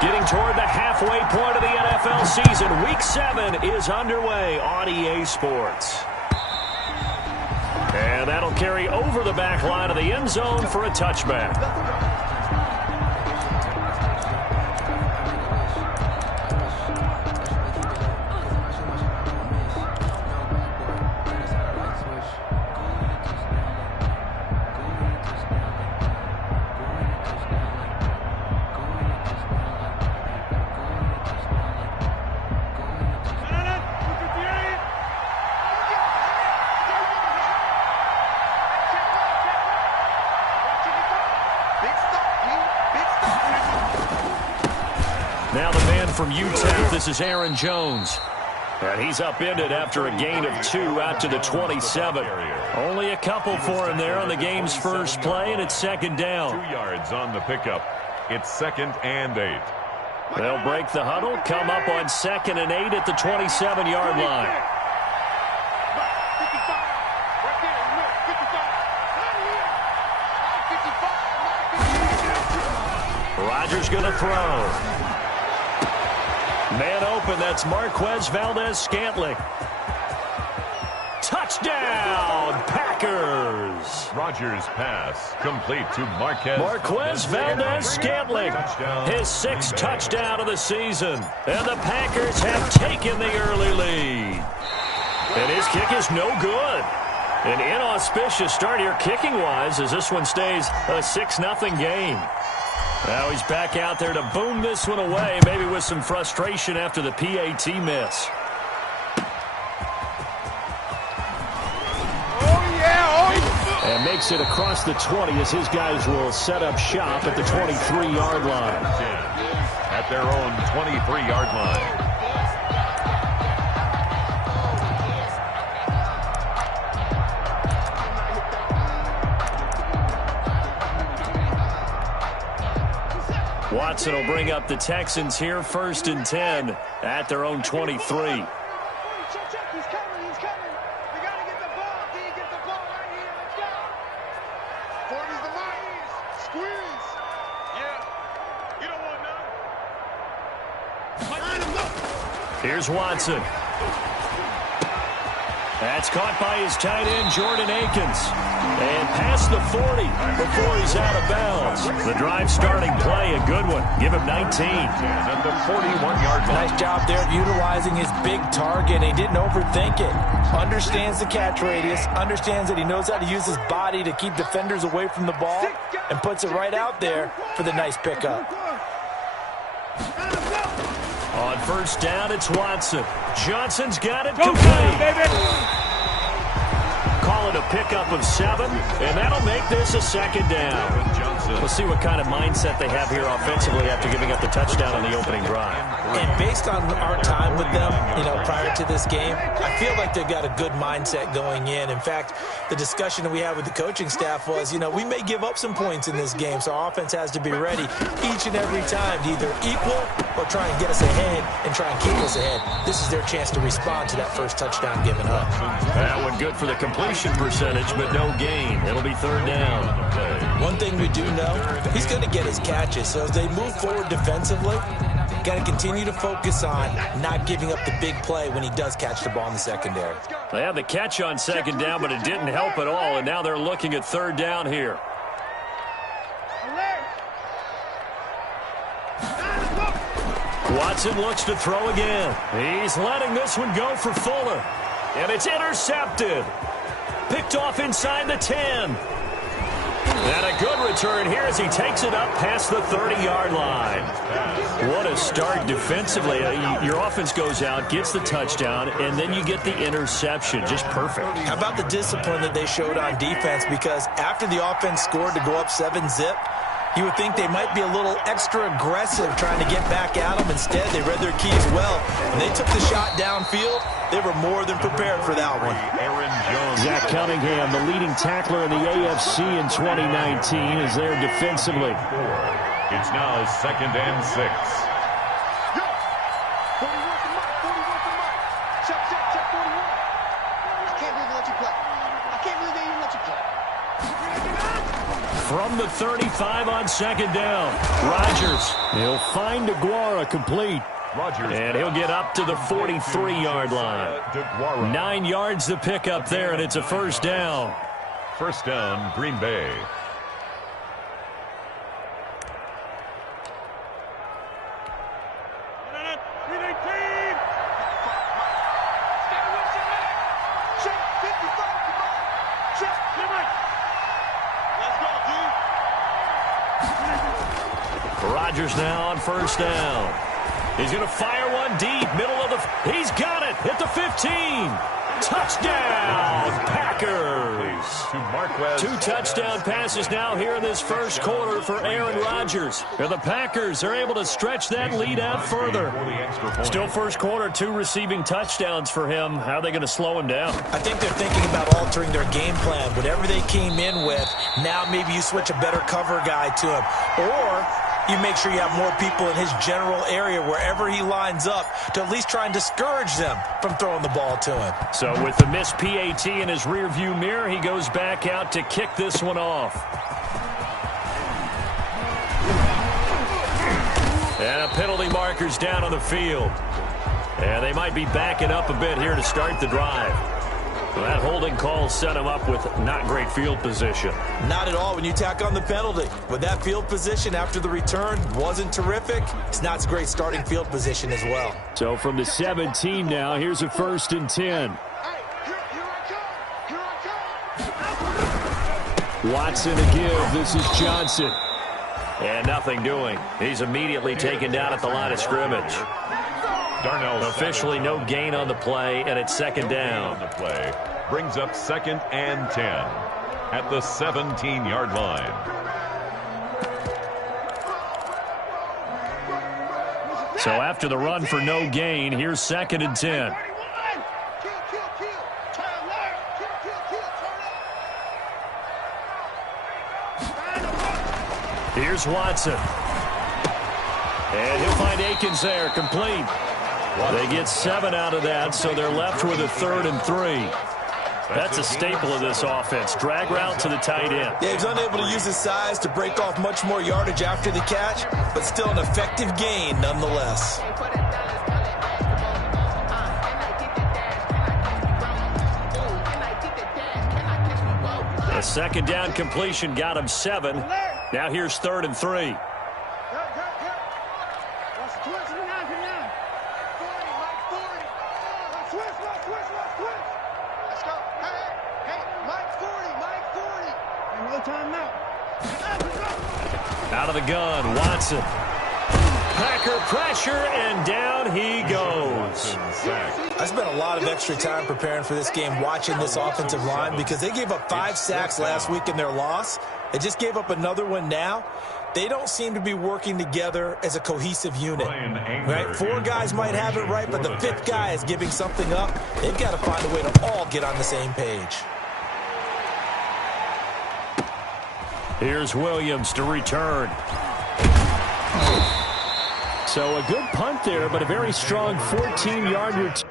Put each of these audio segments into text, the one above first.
Getting toward the halfway point of the NFL season. Week 7 is underway on EA Sports. And that'll carry over the back line of the end zone for a touchback. Now the man from UTEP, this is Aaron Jones. And he's upended after a gain of 2 out to the 27. Only a couple for him there on the game's first play, and it's second down. 2 yards on the pickup. It's 2nd and 8. They'll break the huddle, come up on 2nd and 8 at the 27-yard line. Rodgers going to throw. Man open, that's Marquez Valdez-Scantling. Touchdown, Packers! Rodgers' pass complete to Marquez Valdez-Scantling. His 6th touchdown of the season. And the Packers have taken the early lead. And his kick is no good. An inauspicious start here kicking-wise as this one stays a 6-0 game. Now he's back out there to boom this one away, maybe with some frustration after the PAT miss. And makes it across the 20 as his guys will set up shop at the 23-yard line. At their own 23-yard line. Watson will bring up the Texans here 1st and 10 at their own 23. Here's Watson. That's caught by his tight end, Jordan Akins. And past the 40 before he's out of bounds. The drive starting play, a good one. Give him 19. At the 41-yard line. Nice job there of utilizing his big target. He didn't overthink it. Understands the catch radius. Understands that he knows how to use his body to keep defenders away from the ball. And puts it right out there for the nice pickup. On 1st down, it's Watson. Johnson's got it complete. Call it a pickup of 7, and that'll make this a 2nd down. We'll see what kind of mindset they have here offensively after giving up the touchdown on the opening drive. And based on our time with them, prior to this game, I feel like they've got a good mindset going in. In fact, the discussion that we had with the coaching staff was, we may give up some points in this game, so our offense has to be ready each and every time to either equal or try and get us ahead and try and keep us ahead. This is their chance to respond to that first touchdown given up. That one good for the completion percentage, but no gain. It'll be 3rd down. One thing we do know, he's going to get his catches. So as they move forward defensively, got to continue to focus on not giving up the big play when he does catch the ball in the secondary. They had the catch on 2nd down, but it didn't help at all, and now they're looking at 3rd down here. Watson looks to throw again. He's letting this one go for Fuller. And it's intercepted. Picked off inside the 10. And a good return here as he takes it up past the 30-yard line. What a start defensively. Your offense goes out, gets the touchdown, and then you get the interception. Just perfect. How about the discipline that they showed on defense? Because after the offense scored to go up 7-zip, you would think they might be a little extra aggressive trying to get back at them. Instead, they read their keys well. When they took the shot downfield, they were more than prepared for that one. Aaron Jones. Zach Cunningham, the leading tackler in the AFC in 2019, is there defensively. It's now 2nd and 6. from the 35 on second down. Rodgers, he'll find Aguara complete. And he'll get up to the 43-yard line. 9 yards to pick up there, and it's a first down. First down, Green Bay. Rodgers now on first down. He's going to fire one deep, middle of the... He's got it at the 15. Touchdown, Packers. 2 touchdown passes now here in this first quarter for Aaron Rodgers. And the Packers are able to stretch that lead out further. Still first quarter, 2 receiving touchdowns for him. How are they going to slow him down? I think they're thinking about altering their game plan. Whatever they came in with, now maybe you switch a better cover guy to him. Or you make sure you have more people in his general area wherever he lines up to at least try and discourage them from throwing the ball to him. So with the missed PAT in his rearview mirror, he goes back out to kick this one off. And a penalty marker's down on the field. And they might be backing up a bit here to start the drive. Well, that holding call set him up with not great field position. Not at all when you tack on the penalty. With that field position after the return wasn't terrific, it's not a great starting field position as well. So from the 17 now, here's a 1st and 10. Watson to give. This is Johnson. And nothing doing. He's immediately taken down at the line of scrimmage. Officially no gain on the play, and it's second down. On the play brings up 2nd and 10 at the 17-yard line. So after the run for no gain, here's 2nd and 10. Here's Watson. And he'll find Akins there, complete. They get 7 out of that, so they're left with a 3rd and 3. That's a staple of this offense. Drag route to the tight end. Yeah, he's unable to use his size to break off much more yardage after the catch, but still an effective gain nonetheless. A second down completion got him 7. Now here's 3rd and 3. Out of the gun, Watson. Packer pressure, and down he goes. I spent a lot of extra time preparing for this game watching this offensive line because they gave up 5 sacks last week in their loss. They just gave up another one now. They don't seem to be working together as a cohesive unit. Right? 4 guys might have it right, but the 5th guy is giving something up. They've got to find a way to all get on the same page. Here's Williams to return. So a good punt there, but a very strong 14-yard return.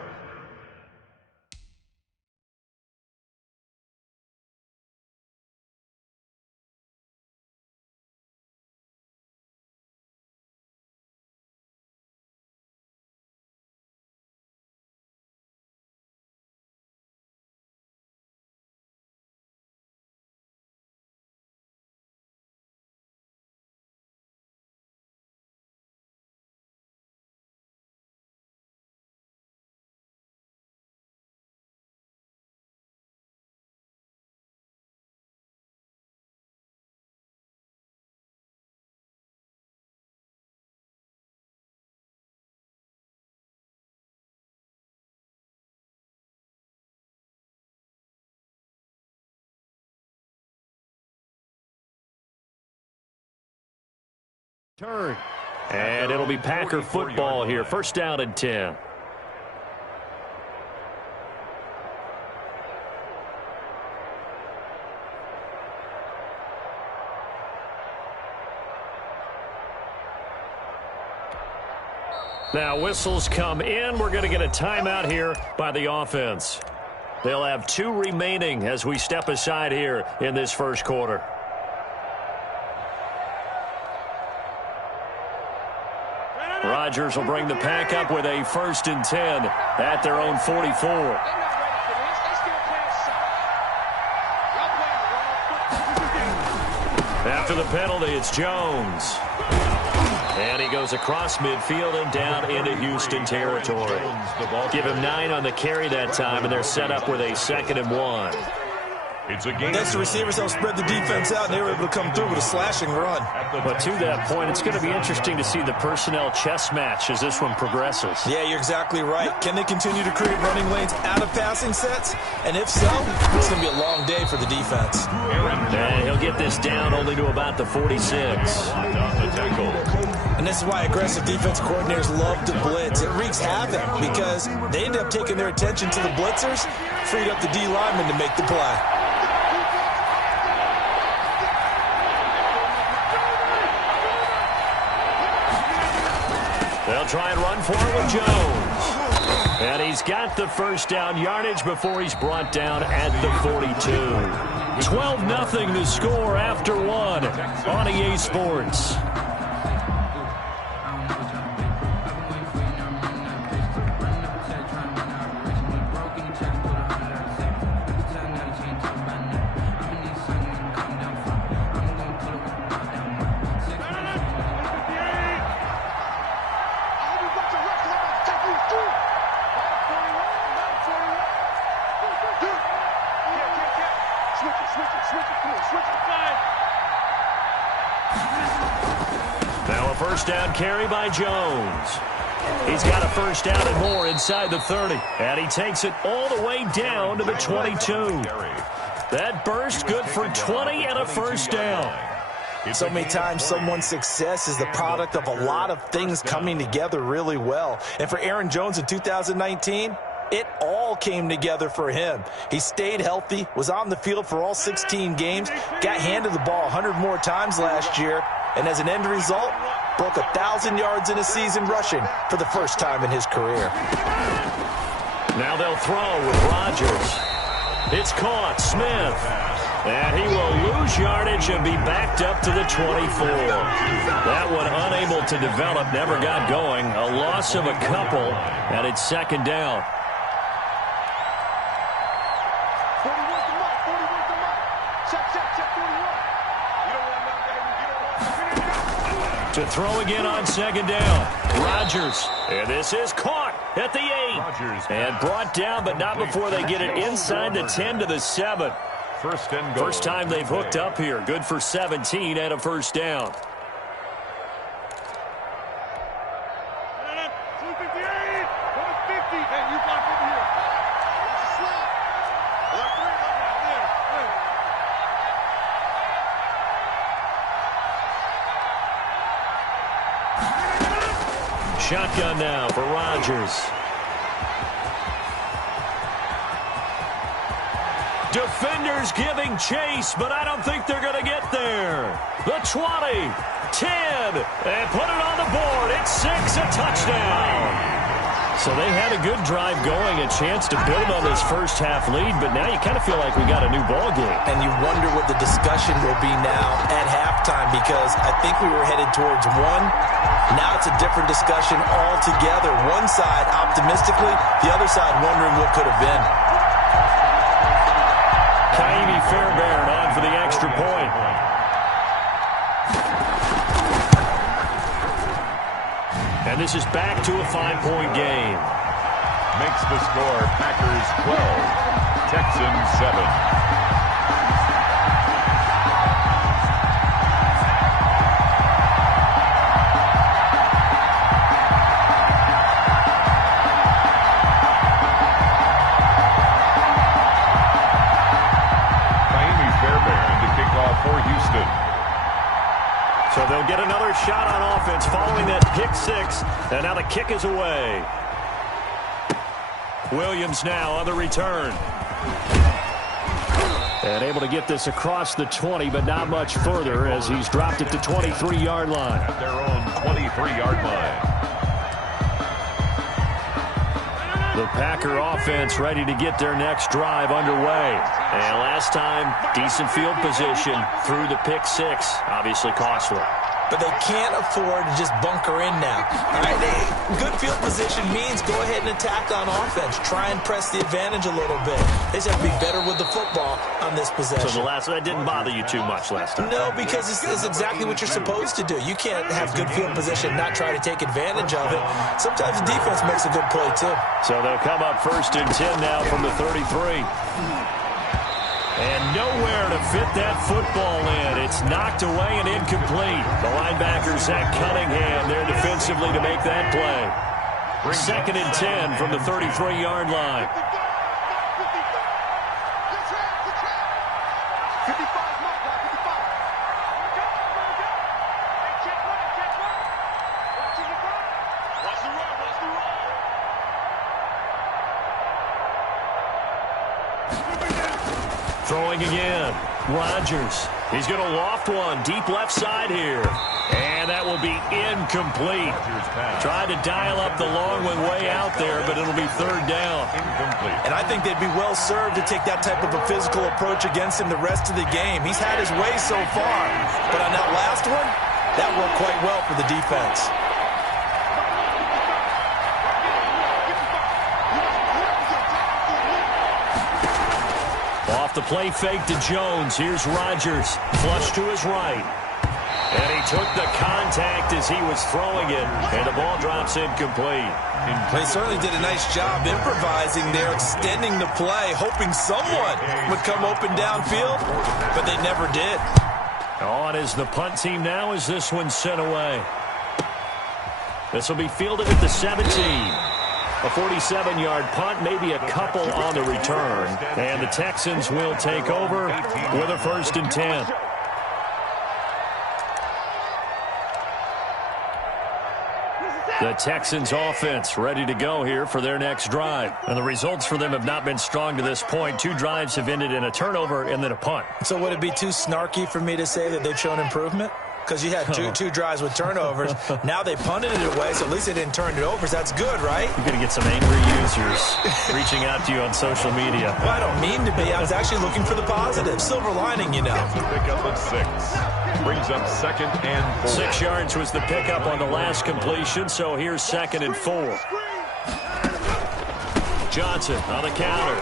Turn. And it'll be Packer football here. First down and 10. Now whistles come in. We're going to get a timeout here by the offense. They'll have 2 remaining as we step aside here in this first quarter. Rodgers will bring the pack up with a 1st and 10 at their own 44. After the penalty, it's Jones. And he goes across midfield and down into Houston territory. Give him 9 on the carry that time, and they're set up with a 2nd and 1. It's a game. Next, the receivers helped spread the defense out, and they were able to come through with a slashing run. But to that point, it's going to be interesting to see the personnel chess match as this one progresses. Yeah, you're exactly right. Can they continue to create running lanes out of passing sets? And if so, it's going to be a long day for the defense. And he'll get this down only to about the 46. And this is why aggressive defense coordinators love to blitz. It wreaks havoc because they end up taking their attention to the blitzers, freed up the D lineman to make the play. They'll try and run for it with Jones. And he's got the 1st down yardage before he's brought down at the 42. 12-0 the score after 1 on EA Sports. Now a 1st down carry by Jones. He's got a 1st down and more inside the 30. And he takes it all the way down to the 22. That burst good for 20 and a 1st down. So many times someone's success is the product of a lot of things coming together really well. And for Aaron Jones in 2019, it all came together for him. He stayed healthy, was on the field for all 16 games, got handed the ball 100 more times last year, and as an end result, broke 1,000 yards in a season rushing for the 1st time in his career. Now they'll throw with Rodgers. It's caught, Smith. And he will lose yardage and be backed up to the 24. That one unable to develop, never got going. A loss of a couple, and it's 2nd down. To throw again on 2nd down. Rodgers. And this is caught at the 8. And brought down, but not before they get it inside the 10 to the 7. 1st and goal. First time they've hooked up here. Good for 17 and a 1st down. Shotgun now for Rodgers. Defenders giving chase, but I don't think they're going to get there. The 20, 10, and put it on the board. It's 6, a touchdown. So they had a good drive going, a chance to build on this 1st half lead, but now you kind of feel like we got a new ball game. And you wonder what the discussion will be now at halftime, because I think we were headed towards 1. Now it's a different discussion altogether. One side optimistically, the other side wondering what could have been. Kaimi Fairbairn on for the extra point. And this is back to a 5-point game. Makes the score Packers 12, Texans 7. For Houston. So they'll get another shot on offense following that pick 6, and now the kick is away. Williams now on the return. And able to get this across the 20, but not much further as he's dropped it to 23-yard line. At their own 23-yard line. The Packer offense ready to get their next drive underway. And last time, decent field position through the pick 6. Obviously costly. but they can't afford to just bunker in now. All right, good field position means go ahead and attack on offense. Try and press the advantage a little bit. They just have to be better with the football on this possession. So that didn't bother you too much last time? No, because it's exactly what you're supposed to do. You can't have good field position and not try to take advantage of it. Sometimes the defense makes a good play, too. So they'll come up 1st and 10 now from the 33. And nowhere to fit that football in. It's knocked away and incomplete. The linebacker, Zach Cunningham, there defensively to make that play. 2nd and 10 from the 33-yard line. Throwing again. Rodgers. He's going to loft one deep left side here. And that will be incomplete. Tried to dial up the long one way out there, but it'll be 3rd down. Incomplete. And I think they'd be well served to take that type of a physical approach against him the rest of the game. He's had his way so far. But on that last one, that worked quite well for the defense. Off the play fake to Jones. Here's Rodgers. Flush to his right. And he took the contact as he was throwing it. And the ball drops incomplete. They certainly did a nice job improvising there, extending the play, hoping someone would come open downfield, but they never did. On is the punt team now as this one's sent away. This will be fielded at the 17. A 47-yard punt, maybe a couple on the return. And the Texans will take over with a 1st and 10. The Texans offense ready to go here for their next drive. And the results for them have not been strong to this point. 2 drives have ended in a turnover and then a punt. So would it be too snarky for me to say that they've shown improvement? Because you had two drives with turnovers. Now they punted it away, so at least they didn't turn it over. So that's good, right? You're going to get some angry users reaching out to you on social media. Well, I don't mean to be. I was actually looking for the positive. Silver lining, you know. Pickup of 6. Brings up 2nd and 4. 6 yards was the pickup on the last completion, so here's 2nd and 4. Johnson on the counter.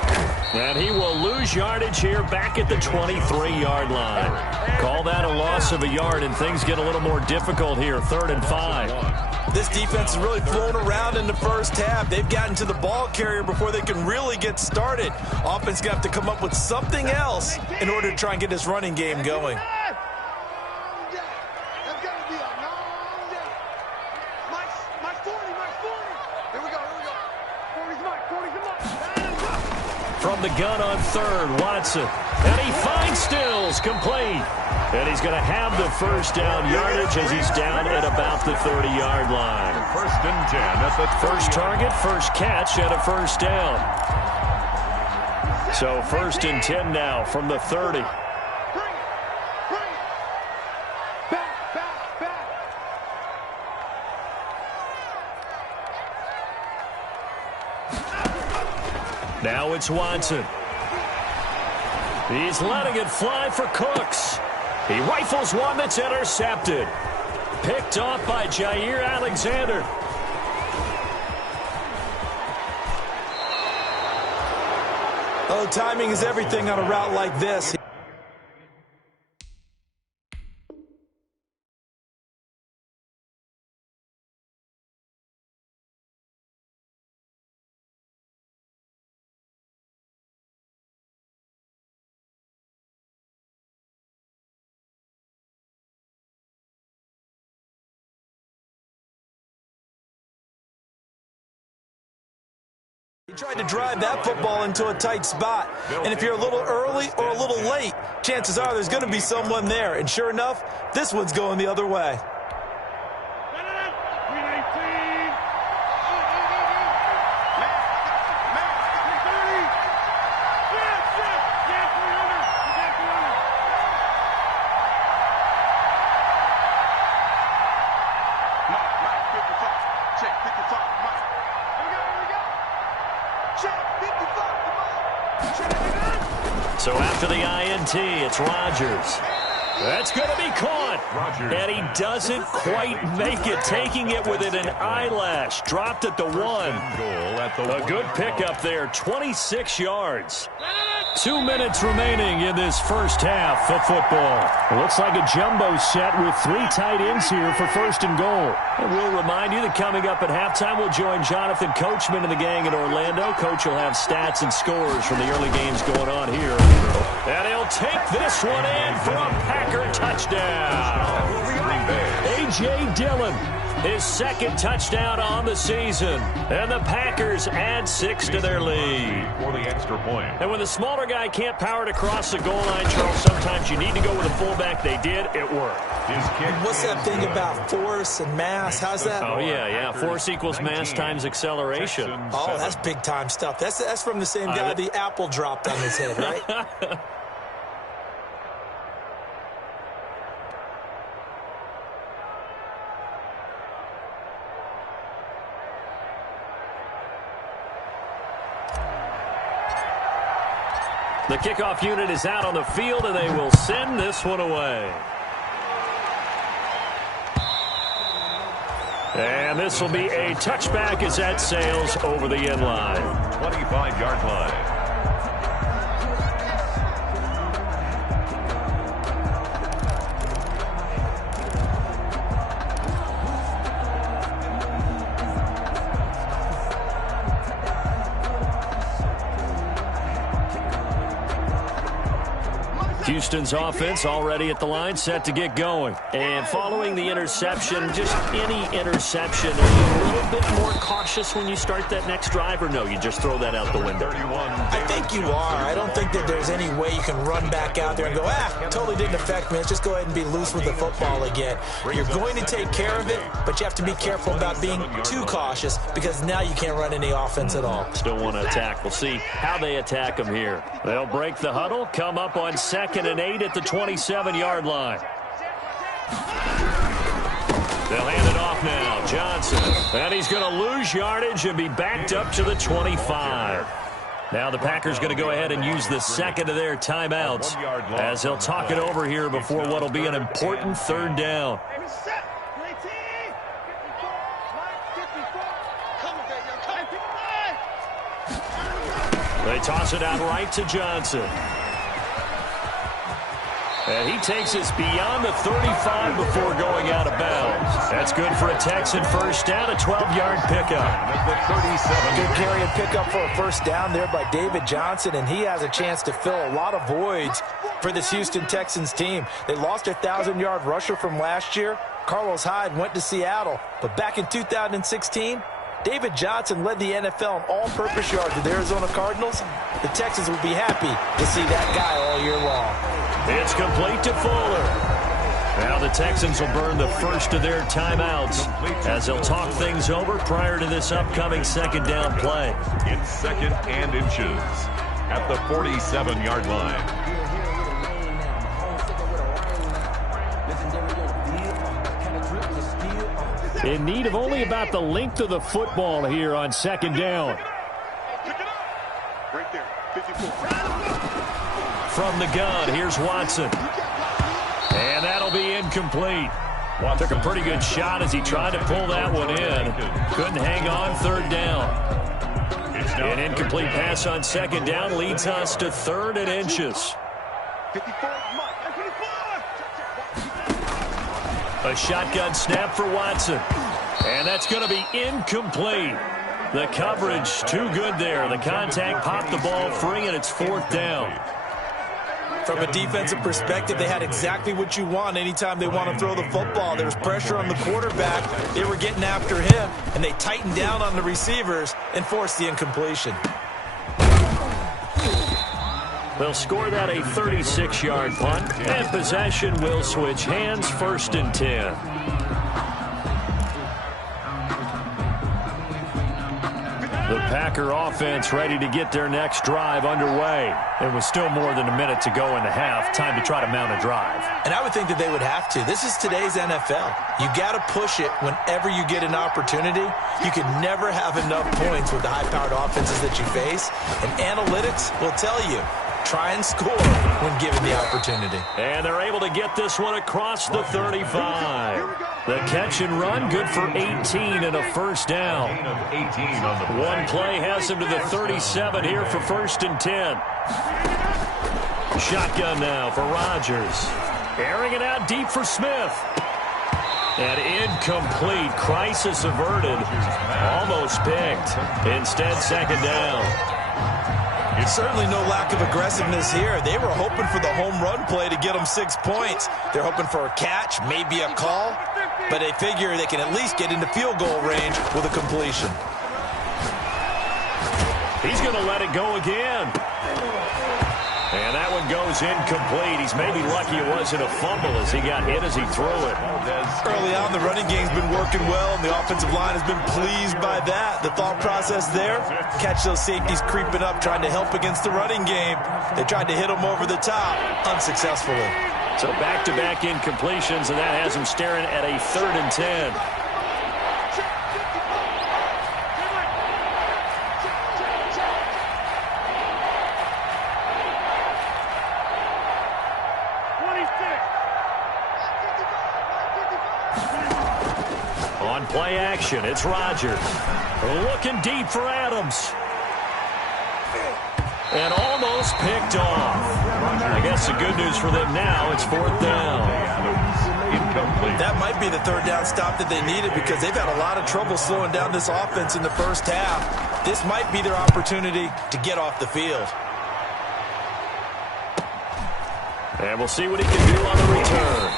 And he will lose yardage here back at the 23-yard line. Call that a loss of a yard, and things get a little more difficult here. 3rd and 5. This defense is really flown around in the first half. They've gotten to the ball carrier before they can really get started. Offense going to have to come up with something else in order to try and get this running game going. From the gun on 3rd, Watson. And he finds Stills, complete. And he's going to have the 1st down yardage as he's down at about the 30-yard line. 1st and 10 at the 1st target, 1st catch, and a 1st down. So 1st and 10 now from the 30. Now it's Watson. He's letting it fly for Cooks. He rifles one that's intercepted. Picked off by Jair Alexander. Oh, timing is everything on a route like this. He tried to drive that football into a tight spot. And if you're a little early or a little late, chances are there's going to be someone there. And sure enough, this one's going the other way. So after the INT, it's Rodgers. That's going to be caught. And he doesn't quite make it, taking it within an eyelash. Dropped at the 1. A good pickup there, 26 yards. 2 minutes remaining in this first half of football. It looks like a jumbo set with 3 tight ends here for first and goal. And we'll remind you that coming up at halftime, we'll join Jonathan Coachman and the gang in Orlando. Coach will have stats and scores from the early games going on here. And he'll take this one in for a Packer touchdown. A.J. Dillon, his second touchdown on the season. And the Packers add 6 to their lead. For the extra point. And when the smaller guy can't power it across the goal line, Charles, sometimes you need to go with a fullback. They did. It worked. What's that thing about force and mass? How's that? Oh, yeah. Force equals mass times acceleration. Oh, that's big-time stuff. That's from the same guy the apple dropped on his head, right? The kickoff unit is out on the field, and they will send this one away. And this will be a touchback as that sails over the end line. 25-yard line. Houston's offense already at the line, set to get going. And following the interception, just any interception, are you a little bit more cautious when you start that next drive, or no, you just throw that out the window? I think you are. I don't think that there's any way you can run back out there and go, totally didn't affect me. Let's just go ahead and be loose with the football again. You're going to take care of it, but you have to be careful about being too cautious because now you can't run any offense at all. Still want to attack. We'll see how they attack them here. They'll break the huddle, come up on 2nd and 8 at the 27-yard line. They'll hand it off now. Johnson. And he's going to lose yardage and be backed up to the 25. Now the Packers going to go ahead and use the second of their timeouts as they'll talk it over here before what will be an important 3rd down. They toss it out right to Johnson. And he takes us beyond the 35 before going out of bounds. That's good for a Texan first down, a 12-yard pickup. Good carry and pickup for a first down there by David Johnson, and he has a chance to fill a lot of voids for this Houston Texans team. They lost their 1,000-yard rusher from last year. Carlos Hyde went to Seattle, but back in 2016, David Johnson led the NFL in all-purpose yards with the Arizona Cardinals. The Texans will be happy to see that guy all year long. It's complete to Fuller. Now the Texans will burn the first of their timeouts as they'll talk things over prior to this upcoming 2nd down play. It's 2nd and inches at the 47-yard line. In need of only about the length of the football here on 2nd down. Right there, 54. From the gun, here's Watson. And that'll be incomplete. Took a pretty good shot as he tried to pull that one in. Couldn't hang on 3rd down. An incomplete pass on 2nd down leads us to 3rd and inches. A shotgun snap for Watson. And that's going to be incomplete. The coverage too good there. The contact popped the ball free, and it's 4th down. From a defensive perspective, they had exactly what you want anytime they want to throw the football. There was pressure on the quarterback. They were getting after him, and they tightened down on the receivers and forced the incompletion. They'll score that a 36-yard punt, and possession will switch hands, 1st and 10. The Packer offense ready to get their next drive underway. It was still more than a minute to go in the half. Time to try to mount a drive. And I would think that they would have to. This is today's NFL. You got to push it whenever you get an opportunity. You can never have enough points with the high-powered offenses that you face. And analytics will tell you try and score when given the opportunity. And they're able to get this one across the 35. The catch and run, good for 18 and a first down. One play has him to the 37 here for 1st and 10. Shotgun now for Rodgers. Airing it out deep for Smith. And incomplete. Crisis averted. Almost picked. Instead, second down. Certainly no lack of aggressiveness here. They were hoping for the home run play to get them 6 points. They're hoping for a catch, maybe a call, but they figure they can at least get into field goal range with a completion. He's going to let it go again. And that one goes incomplete. He's maybe lucky it wasn't a fumble as he got hit as he threw it. Early on, the running game's been working well, and the offensive line has been pleased by that. The thought process there, catch those safeties creeping up, trying to help against the running game. They tried to hit them over the top, unsuccessfully. So back-to-back incompletions, and that has him staring at a 3rd and 10. On play action, it's Rodgers. Looking deep for Adams. And almost picked off. I guess the good news for them now, it's 4th down. Incomplete. That might be the 3rd down stop that they needed because they've had a lot of trouble slowing down this offense in the first half. This might be their opportunity to get off the field. And we'll see what he can do on the return.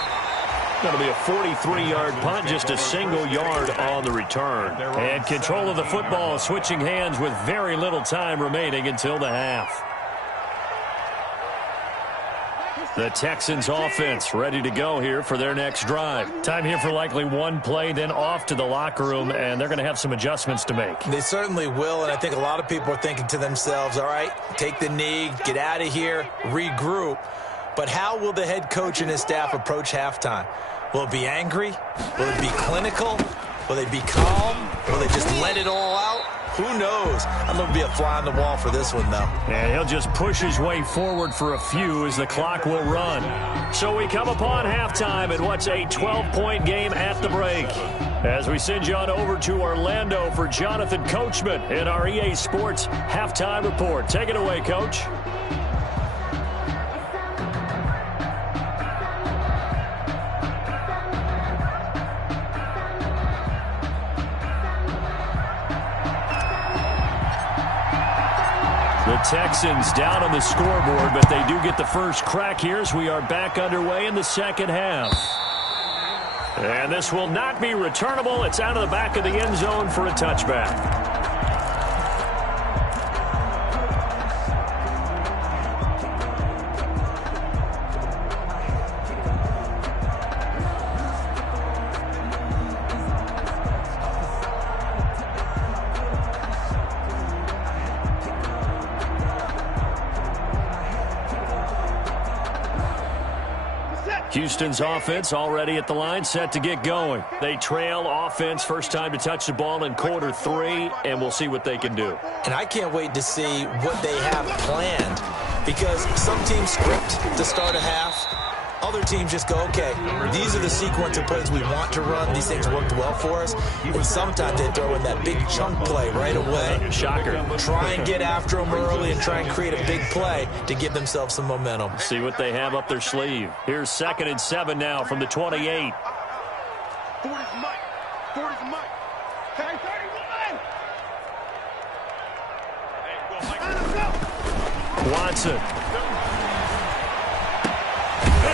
Going to be a 43-yard punt, just a single yard on the return. And control of the football switching hands with very little time remaining until the half. The Texans offense ready to go here for their next drive. Time here for likely one play, then off to the locker room, and they're going to have some adjustments to make. They certainly will, and I think a lot of people are thinking to themselves, all right, take the knee, get out of here, regroup. But how will the head coach and his staff approach halftime? Will it be angry? Will it be clinical? Will they be calm? Will they just let it all out? Who knows? I'm going to be a fly on the wall for this one, though. And he'll just push his way forward for a few as the clock will run. So we come upon halftime in what's a 12-point game at the break. As we send you on over to Orlando for Jonathan Coachman in our EA Sports Halftime Report. Take it away, Coach. The Texans down on the scoreboard, but they do get the first crack here as we are back underway in the second half. And this will not be returnable. It's out of the back of the end zone for a touchback. Houston's offense already at the line, set to get going. They trail offense, first time to touch the ball in quarter 3, and we'll see what they can do. And I can't wait to see what they have planned because some teams script to start a half. Other teams just go, okay, these are the sequence of plays we want to run. These things worked well for us. And sometimes they throw in that big chunk play right away. Shocker. Try and get after them early and try and create a big play to give themselves some momentum. See what they have up their sleeve. Here's 2nd and 7 now from the 28. 40's Mike. 40's Mike. Hey, 31. Watson.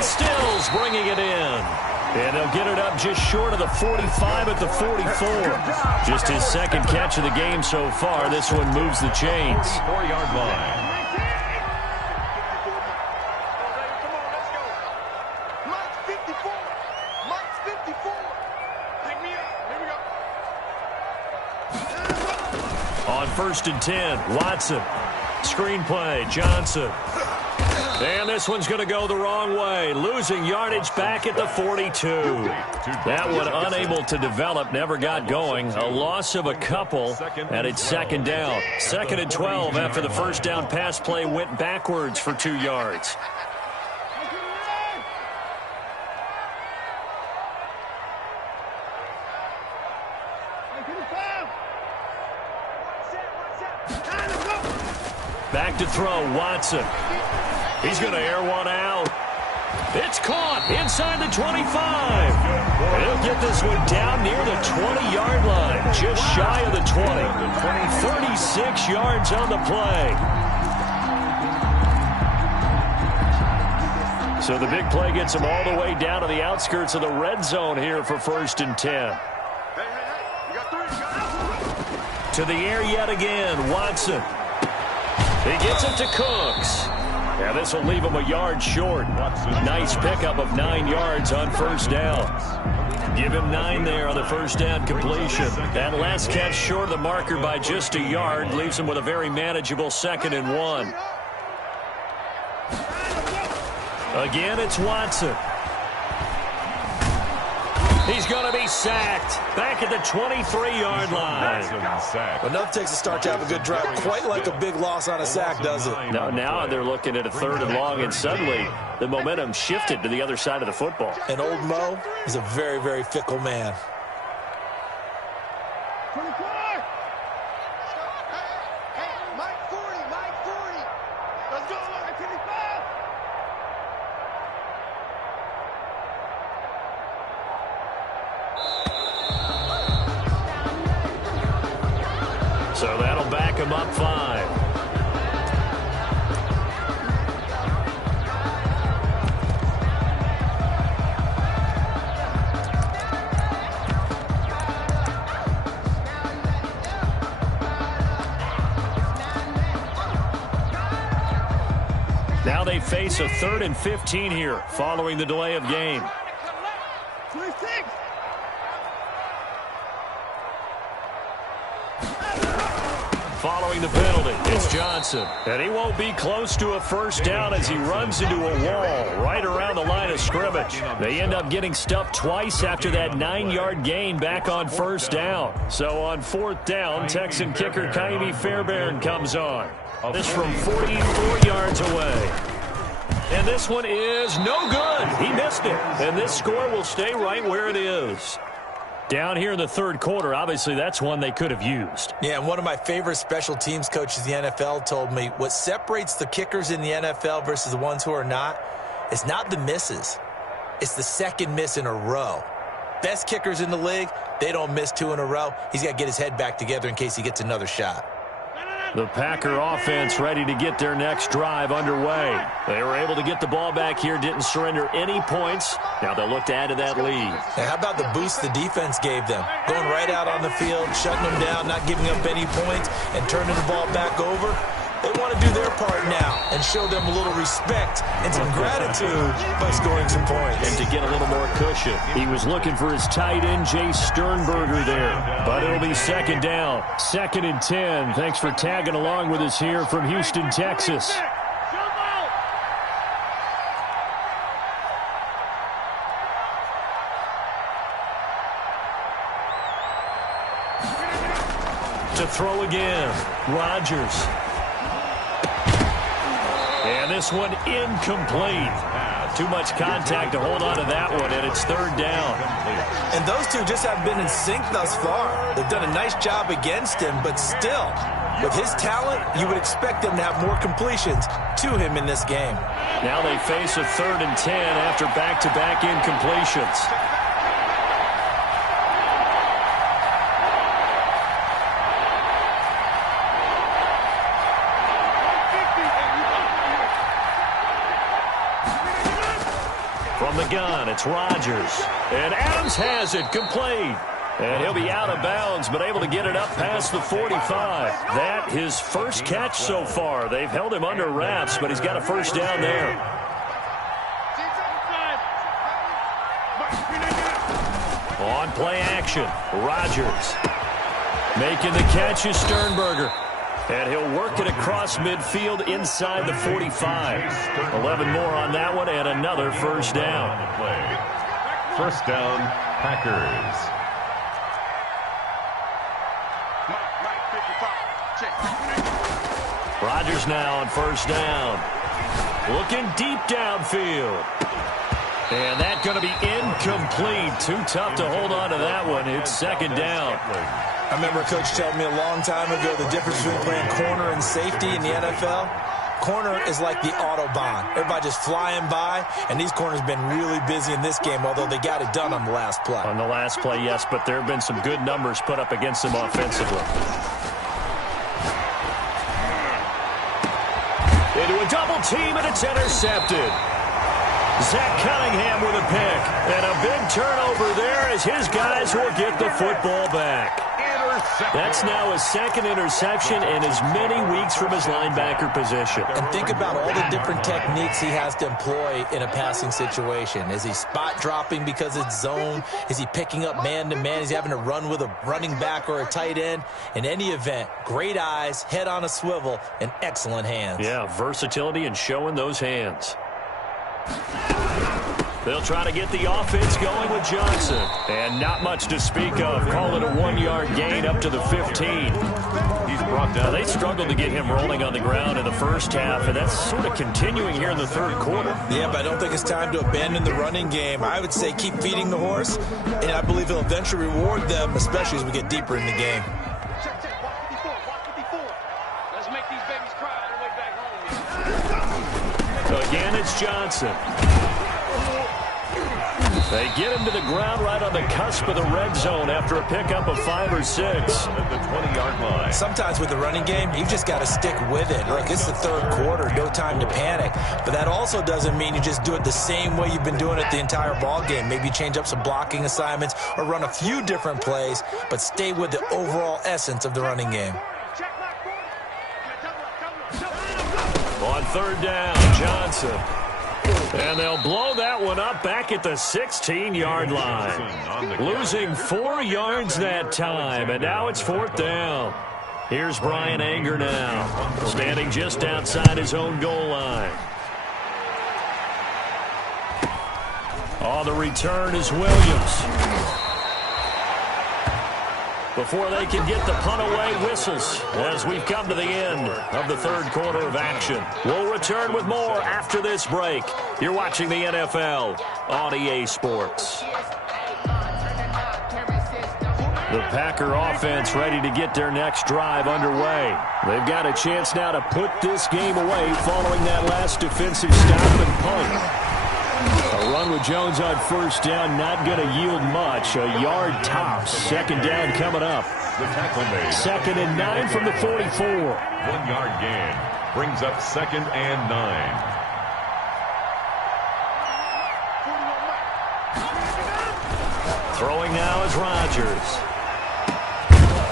Stills bringing it in. And they'll get it up just short of the 45 at the 44. Just his second catch of the game so far. This one moves the chains. 4-yard line. Mike's 54. Mike's 54. Pick me up. Here we go. On 1st and 10, Watson. Screenplay, Johnson. And this one's going to go the wrong way, losing yardage back at the 42. That one unable to develop, never got going. A loss of a couple, and it's second down. 2nd and 12 after the first down pass play went backwards for 2 yards. Back to throw, Watson. He's going to air one out. It's caught inside the 25. He'll get this one down near the 20-yard line, just shy of the 20. 36 yards on the play. So the big play gets him all the way down to the outskirts of the red zone here for 1st and 10. You got 3. To the air yet again, Watson. He gets it to Cooks. Yeah, this will leave him a yard short. Nice pickup of 9 yards on first down. Give him 9 there on the first down completion. That last catch short of the marker by just a yard leaves him with a very manageable 2nd and 1. Again, it's Watson. He's going to be sacked back at the 23-yard line. Enough takes a start to have a good drive. Quite like a big loss on a sack, does it? Now they're looking at a 3rd and long, and suddenly the momentum shifted to the other side of the football. And old Mo is a very, very fickle man. 24. Hey, Mike 40, Mike 40. Let's go, Mike 25. So that'll back him up 5. Now they face a 3rd and 15 here following the delay of game. 26. Following the penalty, it's Johnson. And he won't be close to a first down as he runs into a wall right around the line of scrimmage. They end up getting stuffed twice after that 9-yard gain back on first down. So on 4th down, Texan kicker Kaimi Fairbairn comes on. This from 44 yards away. And this one is no good. He missed it. And this score will stay right where it is. Down here in the 3rd quarter, obviously that's one they could have used. Yeah, and one of my favorite special teams coaches in the NFL told me what separates the kickers in the NFL versus the ones who are not is not the misses. It's the 2nd miss in a row. Best kickers in the league, they don't miss 2 in a row. He's got to get his head back together in case he gets another shot. The Packer offense ready to get their next drive underway. They were able to get the ball back here, didn't surrender any points. Now they'll look to add to that lead. Now, how about the boost the defense gave them? Going right out on the field, shutting them down, not giving up any points, and turning the ball back over. They want to do their part now and show them a little respect and some gratitude by scoring some points. And to get a little more cushion. He was looking for his tight end, Jay Sternberger there. But it'll be 2nd down. 2nd and 10. Thanks for tagging along with us here from Houston, Texas. To throw again, Rodgers. And this one incomplete. Too much contact to hold on to that one, and it's 3rd down. And those two just have been in sync thus far. They've done a nice job against him, but still, with his talent, you would expect them to have more completions to him in this game. Now they face a 3rd and 10 after back-to-back incompletions. From the gun, it's Rodgers. And Adams has it, complete. And he'll be out of bounds, but able to get it up past the 45. That his first catch so far. They've held him under wraps, but he's got a first down there. On play action, Rodgers. Making the catch is Sternberger. And he'll work it across midfield inside the 45. 11 more on that one and another first down. First down, Packers. Rodgers now on first down. Looking deep downfield. And that's going to be incomplete. Too tough to hold on to that one. It's second down. I remember a coach telling me a long time ago the difference between playing corner and safety in the NFL. Corner is like the Autobahn. Everybody just flying by, and these corners have been really busy in this game, although they got it done on the last play. On the last play, yes, but there have been some good numbers put up against them offensively. Into a double team, and it's intercepted. Zach Cunningham with a pick. And a big turnover there as his guys will get the football back. That's now his second interception in as many weeks from his linebacker position. And think about all the different techniques he has to employ in a passing situation. Is he spot dropping because it's zone? Is he picking up man-to-man? Is he having to run with a running back or a tight end? In any event, great eyes, head on a swivel, and excellent hands. Yeah, versatility and showing those hands. They'll try to get the offense going with Johnson. And not much to speak of. Call it a 1-yard gain up to the 15. He's brought down. They struggled to get him rolling on the ground in the first half, and that's sort of continuing here in the third quarter. Yeah, but I don't think it's time to abandon the running game. I would say keep feeding the horse, and I believe he'll eventually reward them, especially as we get deeper in the game. Let's make these babies cry on the way back home. So again, it's Johnson. They get him to the ground right on the cusp of the red zone after a pickup of 5 or 6. At the 20-yard line. Sometimes with the running game, you've just got to stick with it. Look, it's the third quarter, no time to panic. But that also doesn't mean you just do it the same way you've been doing it the entire ball game. Maybe change up some blocking assignments or run a few different plays, but stay with the overall essence of the running game. On third down, Johnson. And they'll blow that one up back at the 16-yard line. Losing 4 yards that time, and now it's fourth down. Here's Brian Anger now, standing just outside his own goal line. On the return is Williams. Before they can get the punt away, whistles as we've come to the end of the third quarter of action. We'll return with more after this break. You're watching the NFL on EA Sports. The Packer offense ready to get their next drive underway. They've got a chance now to put this game away following that last defensive stop and punt. A run with Jones on first down, not going to yield much. A yard tops. Second down coming up. The tackle made. 2nd and 9 from the 44. 1-yard gain. Brings up 2nd and 9. Throwing now is Rodgers.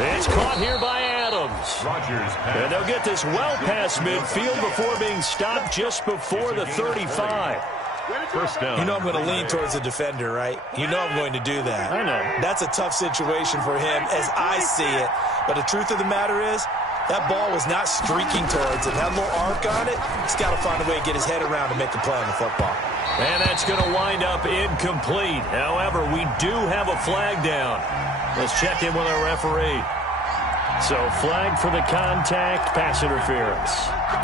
It's caught here by Adams. Rodgers And they'll get this well past midfield before being stopped just before the 35. First down. You know I'm going to lean towards the defender, right? You know I'm going to do that. I know. That's a tough situation for him as I see it. But the truth of the matter is, that ball was not streaking towards it. Had a little arc on it. He's got to find a way to get his head around to make the play on the football. And that's going to wind up incomplete. However, we do have a flag down. Let's check in with our referee. So, flag for the contact, pass interference.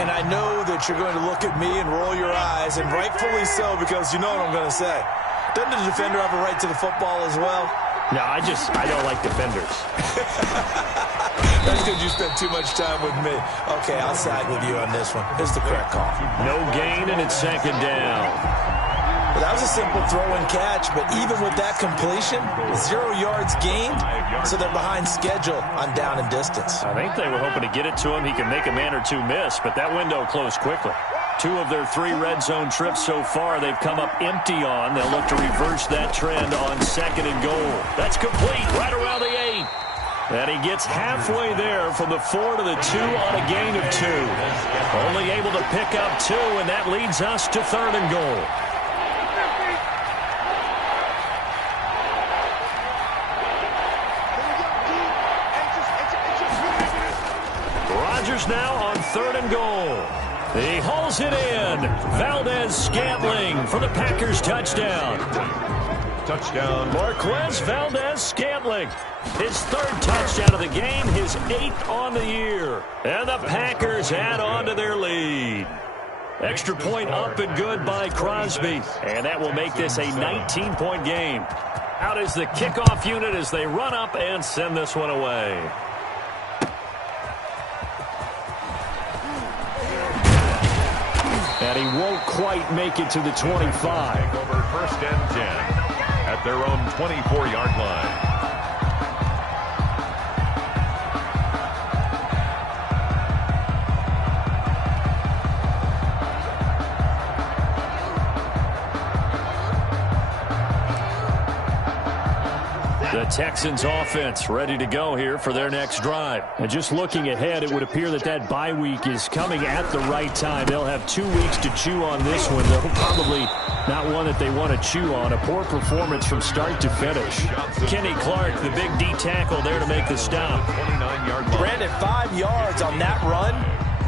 And I know that you're going to look at me and roll your eyes, and rightfully so, because you know what I'm going to say. Doesn't the defender have a right to the football as well? No, I don't like defenders. That's because you spent too much time with me. Okay, I'll side with you on this one. Here's the correct call. No gain, and it's 2nd down. Well, that was a simple throw and catch, but even with that completion, 0 yards gained, so they're behind schedule on down and distance. I think they were hoping to get it to him. He can make a man or two miss, but that window closed quickly. 2 of their 3 red zone trips so far they've come up empty on. They'll look to reverse that trend on 2nd and goal. That's complete right around the 8. And he gets halfway there from the 4 to the 2 on a gain of 2. Only able to pick up 2, and that leads us to 3rd and goal. Rodgers now on 3rd and goal. He hauls it in. Valdez-Scantling for the Packers touchdown. Touchdown. Marquez Valdez-Scantling. His 3rd touchdown of the game, his 8th on the year. And the Packers add on to their lead. Extra point up and good by Crosby. And that will make this a 19-point game. Out is the kickoff unit as they run up and send this one away. And he won't quite make it to the 25. Over 1st and 10 at their own 24-yard line. The Texans offense ready to go here for their next drive. And just looking ahead, it would appear that that bye week is coming at the right time. They'll have 2 weeks to chew on this one, though probably not one that they want to chew on. A poor performance from start to finish. Kenny Clark, the big D tackle there to make the stop. 29-yard line. Brandon, 5 yards on that run.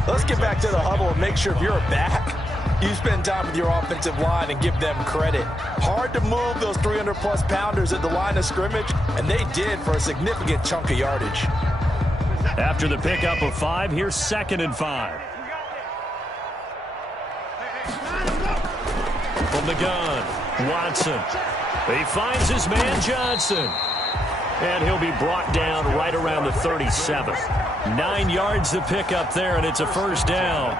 Let's get back to the huddle and make sure if you're a back, you spend time with your offensive line and give them credit. Hard to move those 300-plus pounders at the line of scrimmage, and they did for a significant chunk of yardage. After the pickup of 5, here's 2nd and 5. From the gun, Watson. He finds his man Johnson. And he'll be brought down right around the 37. 9 yards to pick up there, and it's a 1st down.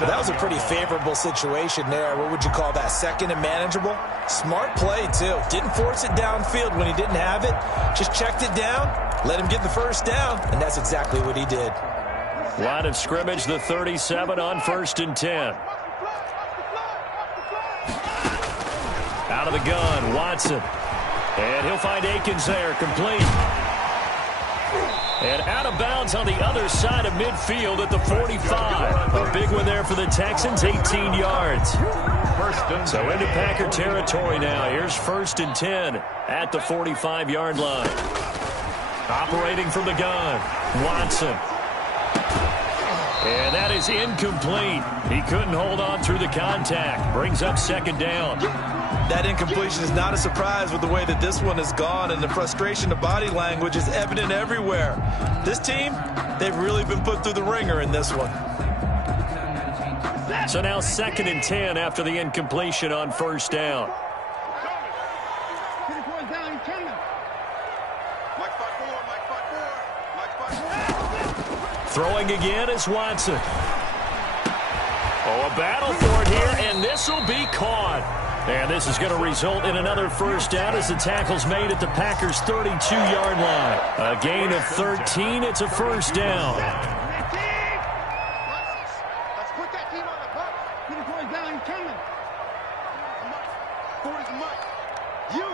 That was a pretty favorable situation there. What would you call that? 2nd and manageable? Smart play, too. Didn't force it downfield when he didn't have it. Just checked it down, let him get the 1st down, and that's exactly what he did. Line of scrimmage, the 37 on 1st and 10. Out of the gun, Watson. And he'll find Akins there, complete. And out of bounds on the other side of midfield at the 45. A big one there for the Texans, 18 yards. So into Packer territory now. Here's 1st and 10 at the 45-yard line. Operating from the gun, Watson. And that is incomplete. He couldn't hold on through the contact. Brings up 2nd down. That incompletion is not a surprise with the way that this one has gone, and the frustration of body language is evident everywhere. This team, they've really been put through the ringer in this one. So now 2nd and 10 after the incompletion on 1st down. Throwing again is Watson. Oh, a battle for it here, and this will be caught. And this is going to result in another 1st down as the tackle's made at the Packers' 32-yard line. A gain of 13. It's a 1st down. Let's put that team on the bus. Get the boys down and coming. 40's a much. You.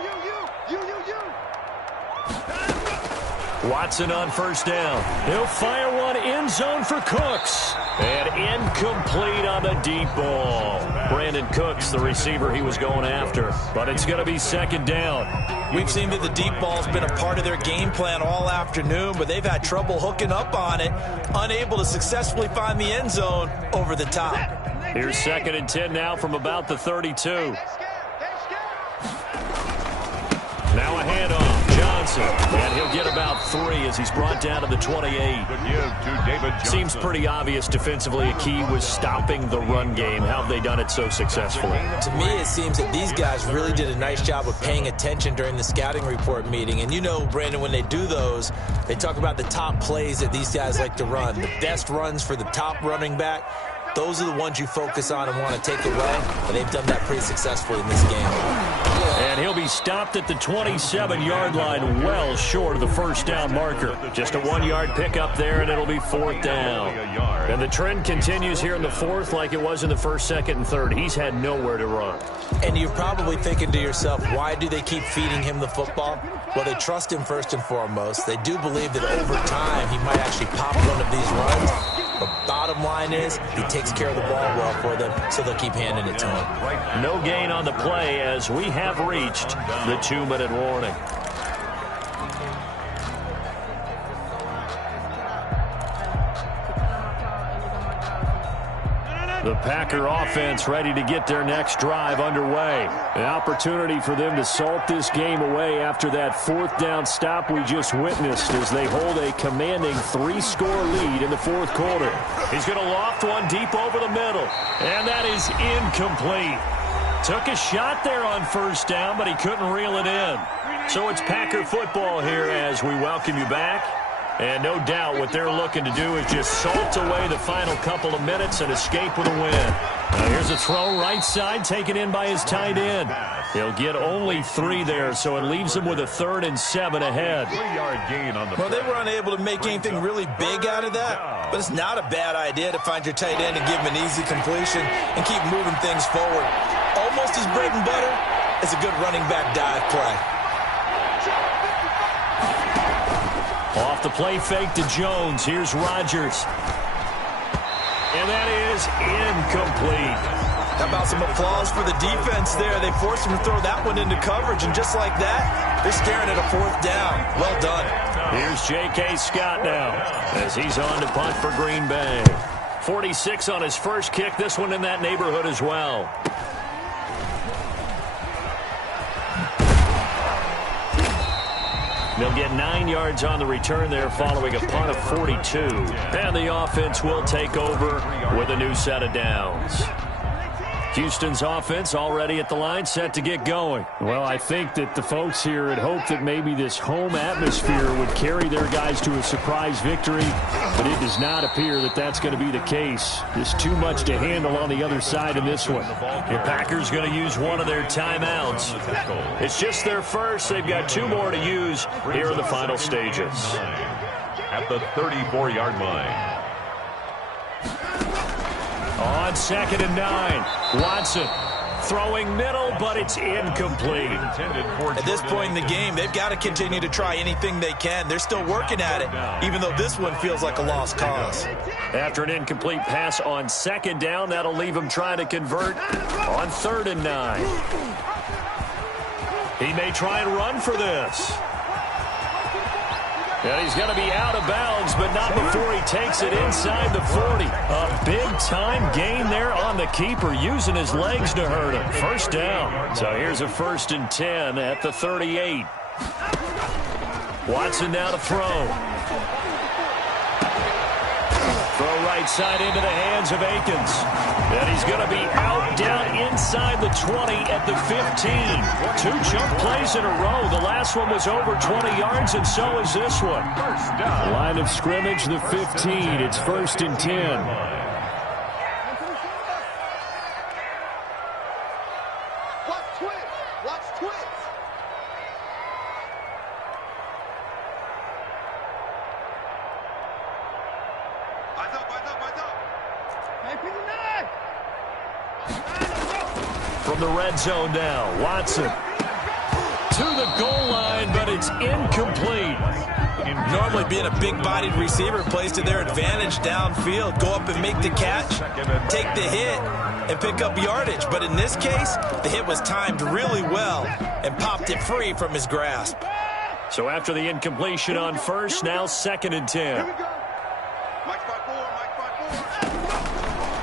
Watson on 1st down. He'll fire one end zone for Cooks. And incomplete on the deep ball. Brandon Cooks, the receiver he was going after. But it's going to be 2nd down. We've seen that the deep ball's been a part of their game plan all afternoon, but they've had trouble hooking up on it, unable to successfully find the end zone over the top. Here's 2nd and 10 now from about the 32. Now a handoff. Johnson. And he'll get about 3 as he's brought down to the 28. Seems pretty obvious defensively a key was stopping the run game. How have they done it so successfully? To me, it seems that these guys really did a nice job of paying attention during the scouting report meeting. And you know, Brandon, when they do those, they talk about the top plays that these guys like to run. The best runs for the top running back. Those are the ones you focus on and want to take away. And they've done that pretty successfully in this game. And he'll be stopped at the 27-yard line, well short of the 1st down marker. Just a 1-yard pickup there, and it'll be 4th down. And the trend continues here in the 4th like it was in the 1st, 2nd, and 3rd. He's had nowhere to run. And you're probably thinking to yourself, why do they keep feeding him the football? Well, they trust him first and foremost. They do believe that over time he might actually pop one of these runs. The bottom line is he takes care of the ball well for them, so they'll keep handing it to him. No gain on the play as we have reached the 2-minute warning. The Packer offense ready to get their next drive underway. An opportunity for them to salt this game away after that fourth down stop we just witnessed as they hold a commanding 3-score lead in the fourth quarter. He's going to loft one deep over the middle, and that is incomplete. Took a shot there on first down, but he couldn't reel it in. So it's Packer football here as we welcome you back. And no doubt what they're looking to do is just salt away the final couple of minutes and escape with a win. Here's a throw right side taken in by his tight end. He'll get only 3 there, so it leaves him with a 3rd and 7 ahead. 3-yard gain on the Well, they were unable to make anything really big out of that, but it's not a bad idea to find your tight end and give him an easy completion and keep moving things forward. Almost as bread and butter as a good running back dive play. Off the play fake to Jones. Here's Rodgers. And that is incomplete. How about some applause for the defense there? They forced him to throw that one into coverage, and just like that, they're staring at a 4th down. Well done. Here's J.K. Scott now as he's on to punt for Green Bay. 46 on his first kick. This one in that neighborhood as well. They'll get 9 yards on the return there following a punt of 42. And the offense will take over with a new set of downs. Houston's offense already at the line, set to get going. Well, I think that the folks here had hoped that maybe this home atmosphere would carry their guys to a surprise victory, but it does not appear that that's going to be the case. There's too much to handle on the other side of this one. Your Packers going to use one of their timeouts. It's just their first. They've got 2 more to use here in the final stages. At the 34-yard line. On 2nd and 9, Watson throwing middle, but it's incomplete. At this point in the game, they've got to continue to try anything they can. They're still working at it, even though this one feels like a lost cause. After an incomplete pass on 2nd down, that'll leave him trying to convert on 3rd and 9. He may try and run for this. And he's going to be out of bounds, but not before he takes it inside the 40. A big-time gain there on the keeper, using his legs to hurt him. First down. So here's a 1st and 10 at the 38. Watson now to throw. Throw right side into the hands of Akins. And he's going to be out down inside the 20 at the 15. 2 jump plays in a row. The last one was over 20 yards, and so is this one. Line of scrimmage, the 15. It's 1st and 10. From the red zone now, Watson to the goal line, but it's incomplete. Normally being a big-bodied receiver plays to their advantage downfield. Go up and make the catch, take the hit, and pick up yardage. But in this case, the hit was timed really well and popped it free from his grasp. So after the incompletion on 1st, now 2nd and 10.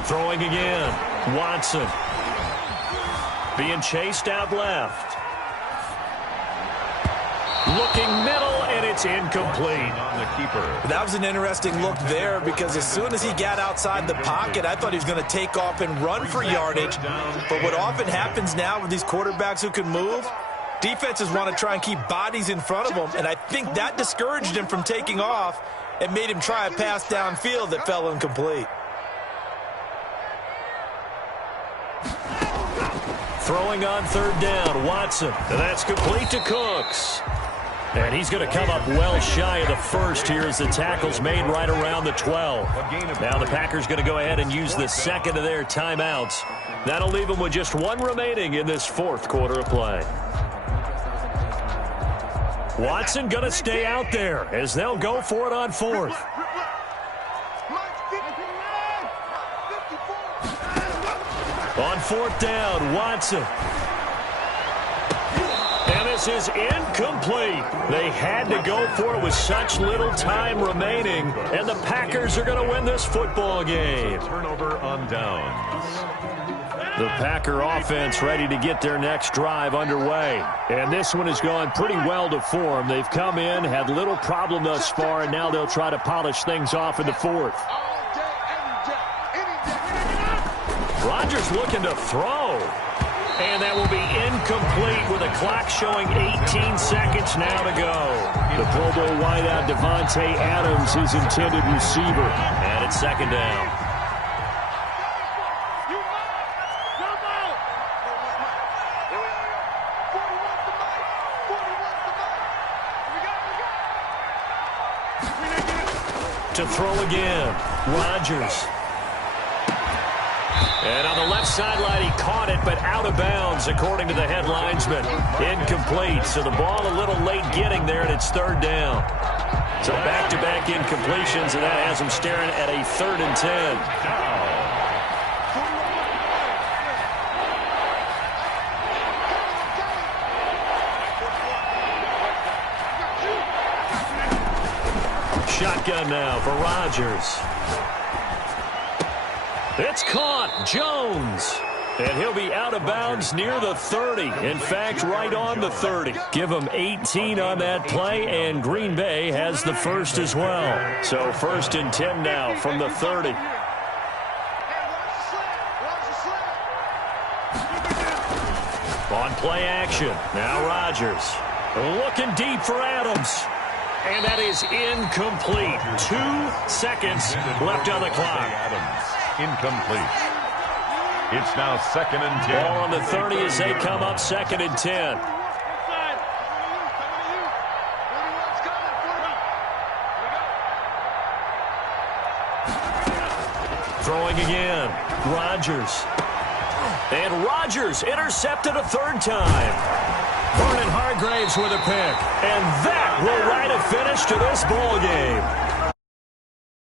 Throwing again, Watson. Being chased out left. Looking middle, and it's incomplete. On the keeper. That was an interesting look there because as soon as he got outside the pocket, I thought he was going to take off and run for yardage. But what often happens now with these quarterbacks who can move, defenses want to try and keep bodies in front of them, and I think that discouraged him from taking off and made him try a pass downfield that fell incomplete. Throwing on 3rd down, Watson. And that's complete to Cooks. And he's going to come up well shy of the 1st here as the tackle's made right around the 12. Now the Packers going to go ahead and use the 2nd of their timeouts. That'll leave them with just 1 remaining in this 4th quarter of play. Watson going to stay out there as they'll go for it on 4th. On 4th down, Watson. And this is incomplete. They had to go for it with such little time remaining, and the Packers are going to win this football game. Turnover on downs. The Packer offense ready to get their next drive underway. And this one has gone pretty well to form. They've come in, had little problem thus far, and now they'll try to polish things off in the fourth. Rodgers looking to throw. And that will be incomplete with a clock showing 18 seconds now to go. The Pro Bowl wideout Devontae Adams, his intended receiver. And it's second down. To throw again, Rodgers. And on the left sideline, he caught it, but out of bounds, according to the head linesman. Incomplete, so the ball a little late getting there, and it's third down. So back-to-back incompletions, and that has him staring at a 3rd and 10. Shotgun now for Rodgers. It's caught. Jones. And he'll be out of bounds near the 30. In fact, right on the 30. Give him 18 on that play, and Green Bay has the first as well. So 1st and 10 now from the 30. On play action. Now Rodgers. Looking deep for Adams. And that is incomplete. 2 seconds left on the clock. Incomplete. It's now 2nd and 10. Ball on the 30 as they come up 2nd and 10. Throwing again. Rodgers. And Rodgers intercepted a 3rd time. Vernon Hargreaves with a pick. And that will write a finish to this ball game.